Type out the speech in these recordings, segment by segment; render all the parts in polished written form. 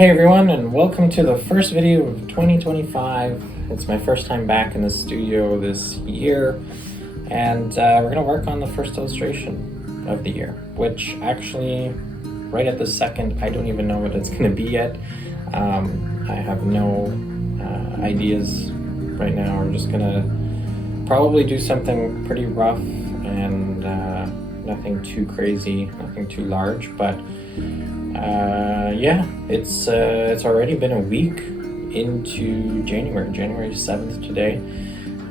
Hey everyone, and welcome to the first video of 2025. It's my first time back in the studio this year, and we're going to work on the first illustration of the year, which actually, right at this second, I don't even know what it's going to be yet. I have no ideas right now. We're just going to probably do something pretty rough and nothing too crazy, nothing too large, but yeah, it's already been a week into January 7th today.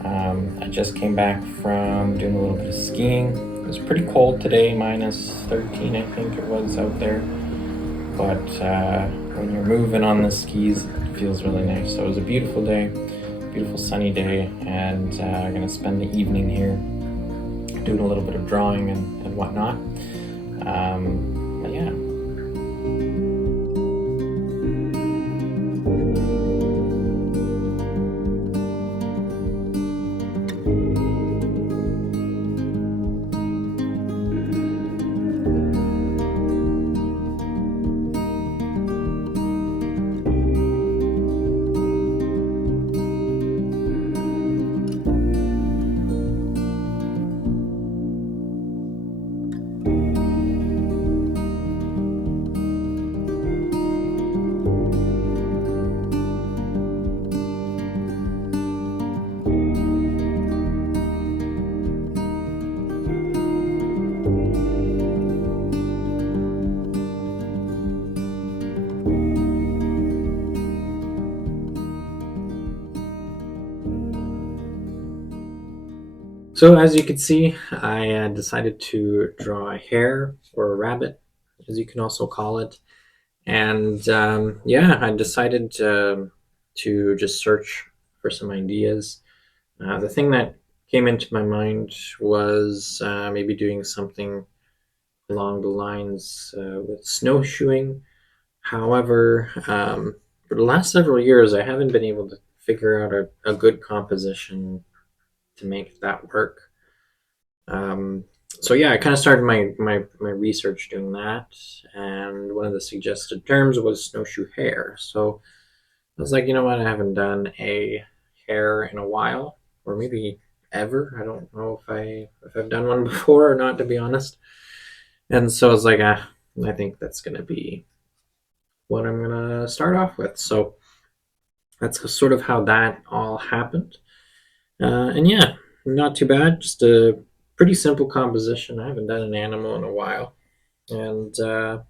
I just came back from doing a little bit of skiing. It was pretty cold today, minus 13 I think it was out there, but when you're moving on the skis it feels really nice. So it was a beautiful day, beautiful sunny day, and I'm gonna spend the evening here doing a little bit of drawing and whatnot. But yeah. So as you can see, I decided to draw a hare, or a rabbit, as you can also call it. And yeah, I decided to just search for some ideas. The thing that came into my mind was maybe doing something along the lines with snowshoeing. However, for the last several years, I haven't been able to figure out a good composition to make that work. So yeah, I kind of started my research doing that, and one of the suggested terms was snowshoe hare. So I was like, you know what, I haven't done a hare in a while, or maybe ever. I don't know if I've done one before or not, to be honest. And so I was like, I think that's gonna be what I'm gonna start off with. So that's sort of how that all happened. And yeah, not too bad. Just a pretty simple composition. I haven't done an animal in a while, and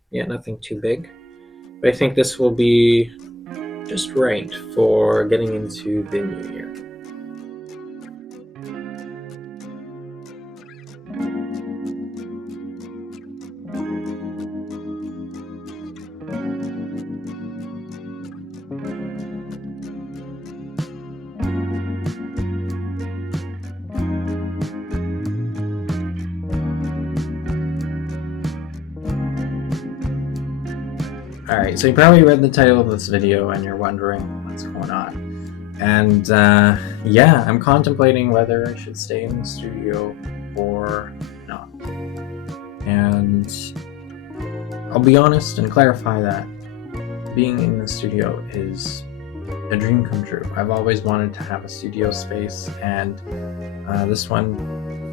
yeah, nothing too big. But I think this will be just right for getting into the new year. Alright, so you probably read the title of this video and you're wondering what's going on. And yeah, I'm contemplating whether I should stay in the studio or not. And I'll be honest and clarify that being in the studio is a dream come true. I've always wanted to have a studio space, and this one,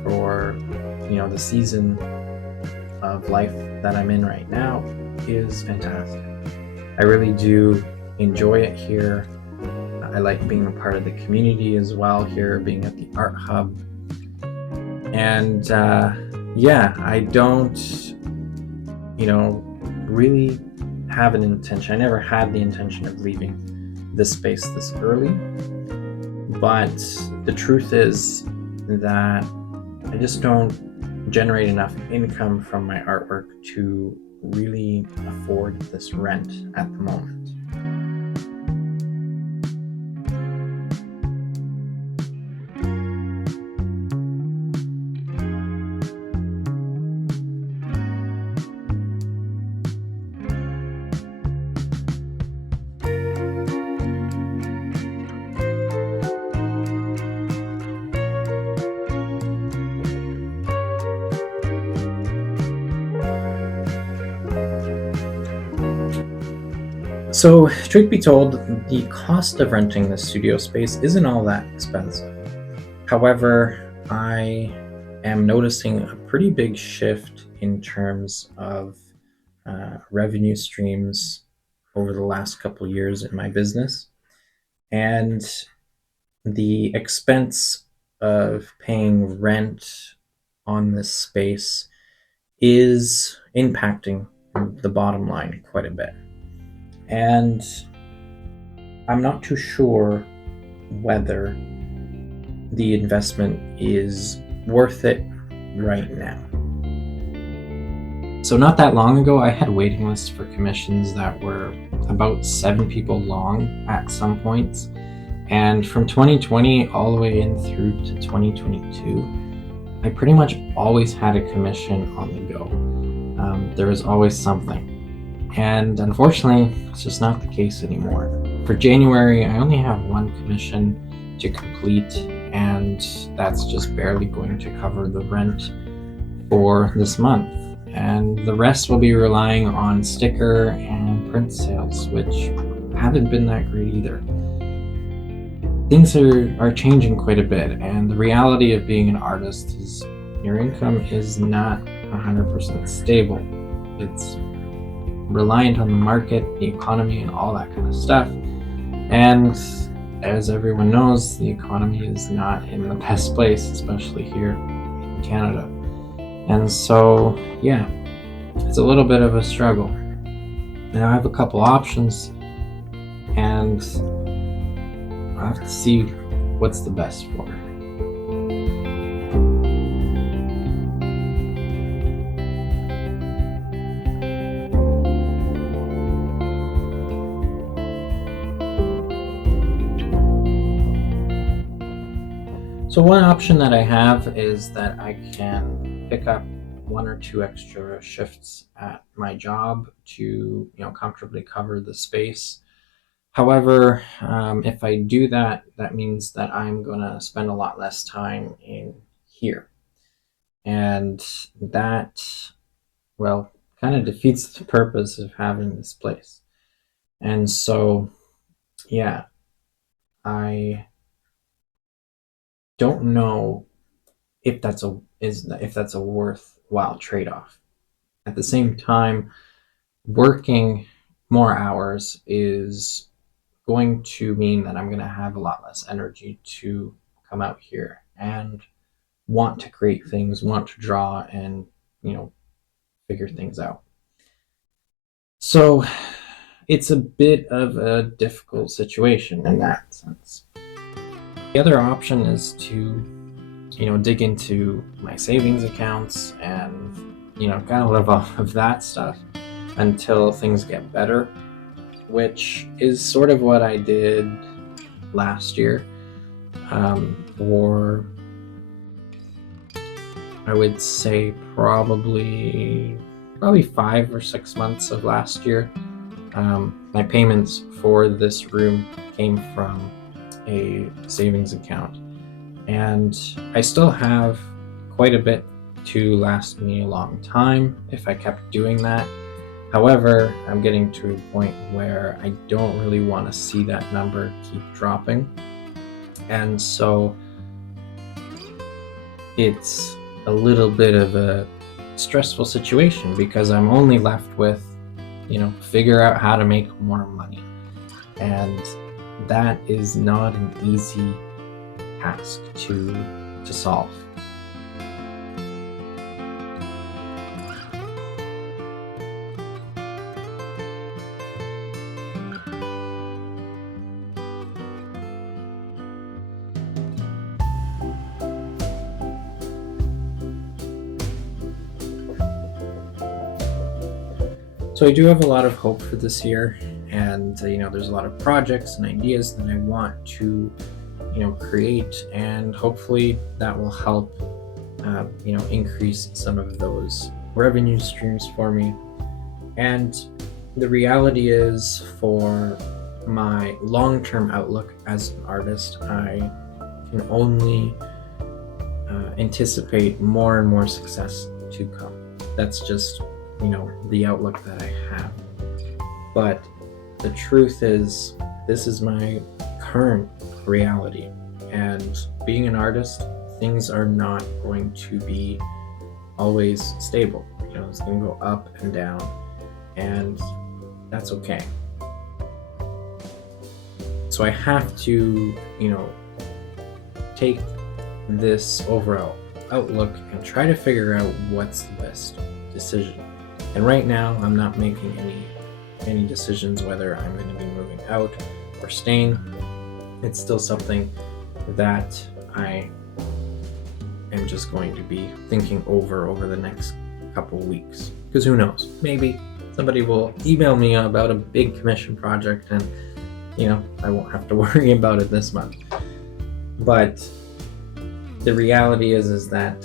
for the season of life that I'm in right now, is fantastic. I really do enjoy it here. I like being a part of the community as well here, being at the art hub. And yeah, I don't really have an intention. I never had the intention of leaving this space this early, but the truth is that I just don't generate enough income from my artwork to really afford this rent at the moment. So, truth be told, the cost of renting the studio space isn't all that expensive. However, I am noticing a pretty big shift in terms of revenue streams over the last couple years in my business. And the expense of paying rent on this space is impacting the bottom line quite a bit. And I'm not too sure whether the investment is worth it right now. So not that long ago, I had waiting lists for commissions that were about 7 people long at some points. And from 2020 all the way in through to 2022, I pretty much always had a commission on the go. There was always something. And unfortunately, it's just not the case anymore. For January, I only have 1 commission to complete, and that's just barely going to cover the rent for this month. And the rest will be relying on sticker and print sales, which haven't been that great either. Things are changing quite a bit, and the reality of being an artist is your income is not 100% stable. It's reliant on the market, the economy, and all that kind of stuff. And as everyone knows, the economy is not in the best place, especially here in Canada. And so, yeah, it's a little bit of a struggle. Now I have a couple options, and I have to see what's the best for her. So one option that I have is that I can pick up 1 or 2 extra shifts at my job to, comfortably cover the space. However, if I do that, that means that I'm going to spend a lot less time in here. And that, well, kind of defeats the purpose of having this place. And so, yeah, I don't know if that's a worthwhile trade-off. At the same time, working more hours is going to mean that I'm going to have a lot less energy to come out here and want to create things, want to draw, and figure things out. So it's a bit of a difficult situation in that sense. The other option is to dig into my savings accounts and kind of live off of that stuff until things get better, which is sort of what I did last year, or I would say probably 5 or 6 months of last year. My payments for this room came from a savings account, and I still have quite a bit to last me a long time if I kept doing that. However, I'm getting to a point where I don't really want to see that number keep dropping, and so it's a little bit of a stressful situation because I'm only left with figure out how to make more money, and that is not an easy task to solve. So I do have a lot of hope for this year, and there's a lot of projects and ideas that I want to create, and hopefully that will help increase some of those revenue streams for me. And the reality is, for my long-term outlook as an artist, I can only anticipate more and more success to come. That's just the outlook that I have. But the truth is, this is my current reality. And being an artist, things are not going to be always stable. It's going to go up and down, and that's okay. So I have to, take this overall outlook and try to figure out what's the best decision. And right now, I'm not making any decisions whether I'm going to be moving out or staying. It's still something that I am just going to be thinking over the next couple weeks. Because who knows? Maybe somebody will email me about a big commission project and, I won't have to worry about it this month. But the reality is that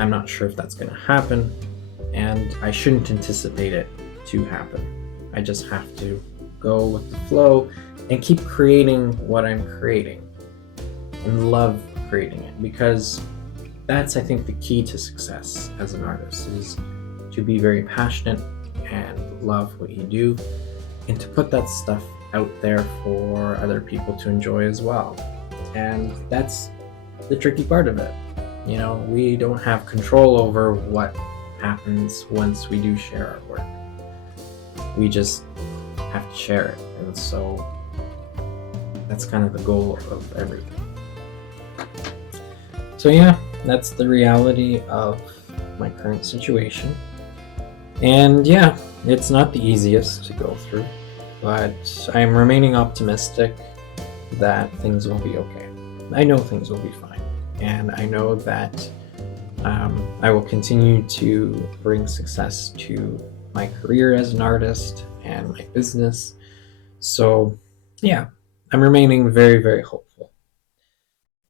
I'm not sure if that's going to happen, and I shouldn't anticipate it to happen. I just have to go with the flow and keep creating what I'm creating and love creating it, because that's, I think, the key to success as an artist, is to be very passionate and love what you do, and to put that stuff out there for other people to enjoy as well. And that's the tricky part of it. We don't have control over what happens once we do share our work. We just have to share it. And so that's kind of the goal of everything. So yeah, that's the reality of my current situation. And yeah, it's not the easiest to go through, but I'm remaining optimistic that things will be okay. I know things will be fine, and I know that I will continue to bring success to my career as an artist and my business. So yeah, I'm remaining very, very hopeful.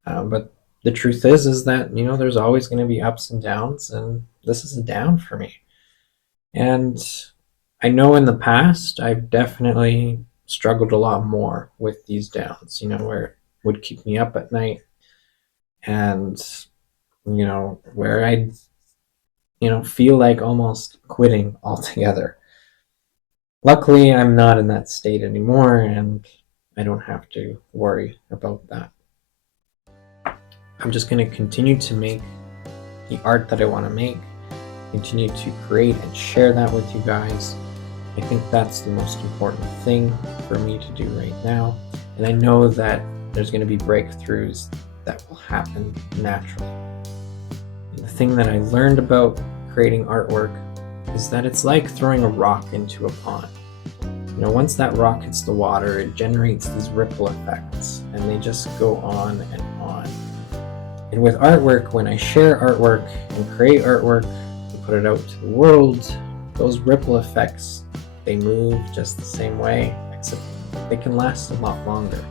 But the truth is that, there's always going to be ups and downs, and this is a down for me. And I know in the past, I've definitely struggled a lot more with these downs, where it would keep me up at night, and, where I'd, feel like almost quitting altogether. Luckily, I'm not in that state anymore, and I don't have to worry about that. I'm just going to continue to make the art that I want to make, continue to create and share that with you guys. I think that's the most important thing for me to do right now. And I know that there's going to be breakthroughs that will happen naturally. And the thing that I learned about creating artwork is that it's like throwing a rock into a pond. Once that rock hits the water, it generates these ripple effects, and they just go on and on. And with artwork, when I share artwork and create artwork and put it out to the world, those ripple effects, they move just the same way, except they can last a lot longer.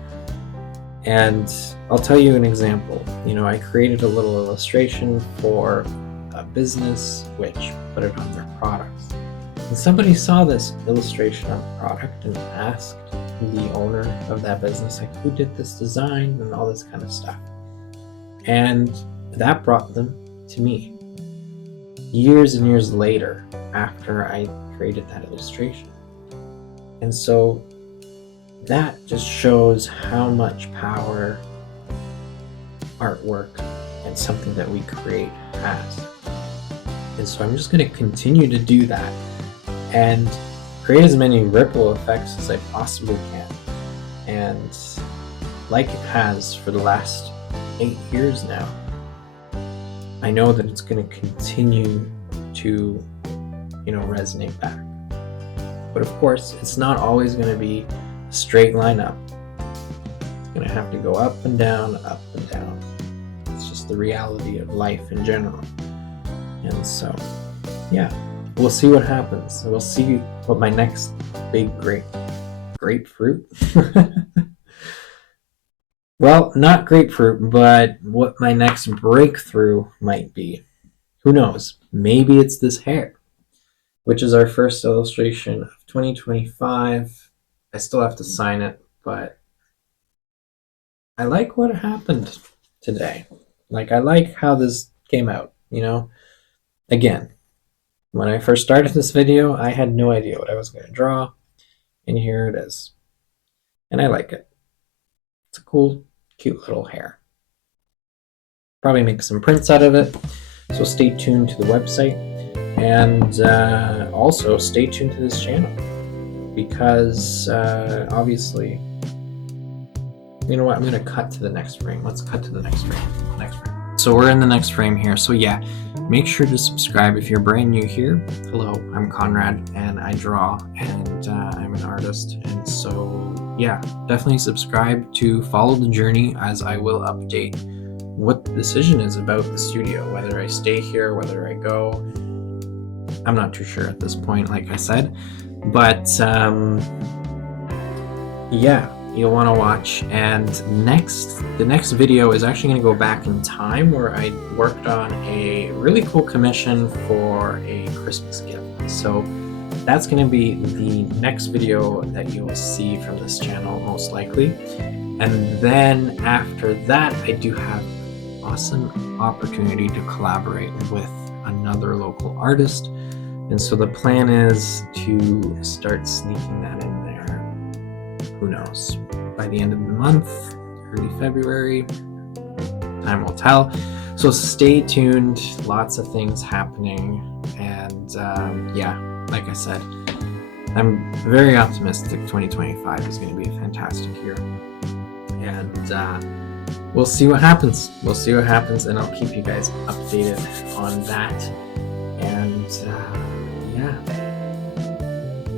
And I'll tell you an example. I created a little illustration for a business which put it on their products. And somebody saw this illustration on the product and asked the owner of that business, like, who did this design and all this kind of stuff. And that brought them to me years and years later after I created that illustration. And so that just shows how much power artwork and something that we create has. And so I'm just going to continue to do that and create as many ripple effects as I possibly can. And like it has for the last 8 years now, I know that it's going to continue to, resonate back. But of course, it's not always going to be a straight line up. It's going to have to go up and down, up and down. It's just the reality of life in general. And so, yeah, we'll see what happens. We'll see what my next big grapefruit. Well, not grapefruit, but what my next breakthrough might be. Who knows? Maybe it's this hair, which is our first illustration of 2025. I still have to sign it, but I like what happened today. I like how this came out, Again, when I first started this video, I had no idea what I was going to draw. And here it is. And I like it. It's a cool, cute little hair. Probably make some prints out of it. So stay tuned to the website. And also stay tuned to this channel. Because obviously, you know what? I'm going to cut to the next frame. Let's cut to the next frame. So we're in the next frame here. So yeah, make sure to subscribe if you're brand new here. Hello, I'm Conrad and I draw and I'm an artist. And so yeah, definitely subscribe to follow the journey as I will update what the decision is about the studio, whether I stay here, whether I go. I'm not too sure at this point, like I said, but yeah, you'll want to watch. And the next video is actually going to go back in time, where I worked on a really cool commission for a Christmas gift. So that's going to be the next video that you will see from this channel, most likely. And then after that, I do have an awesome opportunity to collaborate with another local artist. And so the plan is to start sneaking that in there. Who knows? By the end of the month, early February, time will tell. So stay tuned. Lots of things happening. And yeah, like I said, I'm very optimistic 2025 is going to be a fantastic year. And we'll see what happens. And I'll keep you guys updated on that. And yeah,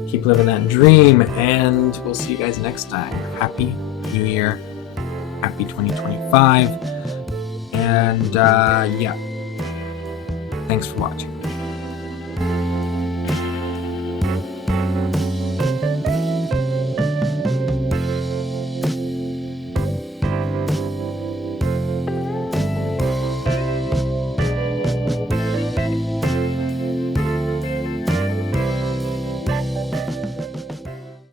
keep living that dream, and we'll see you guys next time. Happy New Year, happy 2025, and yeah, thanks for watching.